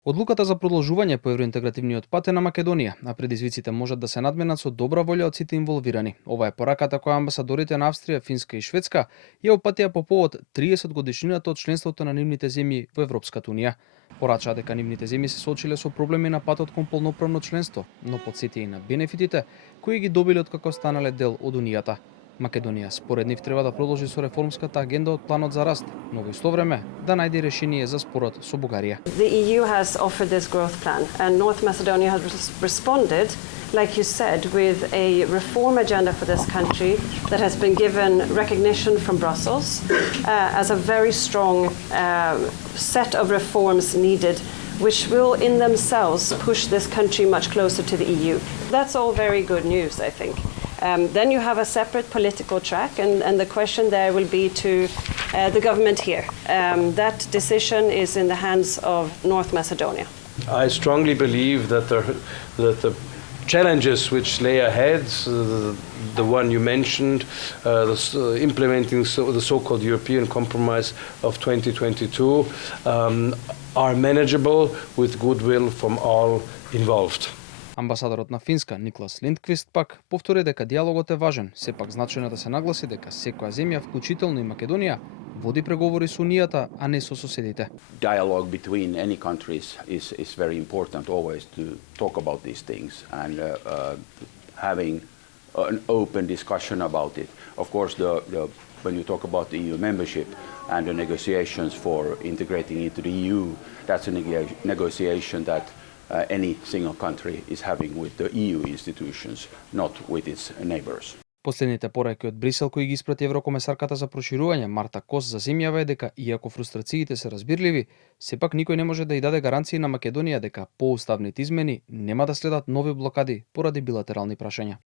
Одлуката за продолжување по евроинтегративниот пат е на Македонија, а предизвиците можат да се надменат со добра волја од сите инволвирани. Ова е пораката која амбасадорите на Австрија, Финска и Шведска ја опатија по повод 30 годишнината од членството на нивните земји во Европската унија. Порачаа дека нивните земји се соочиле со проблеми на патот кон полноправно членство, но потсетија и на бенефитите кои ги добиле откако станале дел од унијата. Македонија според нив треба да продолжи со реформската агенда од планот за раст, но во исто време да најде решение за спорот со Бугарија. The EU has offered this growth plan and North Macedonia has responded, like you said, with a reform agenda for this country that has been given recognition from Brussels as a very strong set of reforms needed, which will in themselves push this country much closer to the EU. That's all very good news, I think. Then you have a separate political track, and the question there will be to the government here. That decision is in the hands of North Macedonia. I strongly believe that the challenges which lay ahead, the one you mentioned, implementing the so-called European Compromise of 2022, are manageable with goodwill from all involved. Амбасадорот на Финска Никлас Линдквист пак повтори дека диалогот е важен, сепак значајно е да се нагласи дека секоја земја, вклучително и Македонија, води преговори со унијата, а не со соседите. Dialogue between any countries is very important always to talk about these things and having an open discussion about it. Of course, when you talk about the EU membership and the negotiations for integrating into the EU, that's a negotiation that any single country is having with the EU institutions, not with its neighbors. Последните пораки од Брисел кои ги испрати еврокомесарката за проширување Марта Кос заземјава е дека иако фрустрациите се разбирливи, сепак никој не може да ја даде гаранции на Македонија дека по уставните измени нема да следат нови блокади поради билатерални прашања.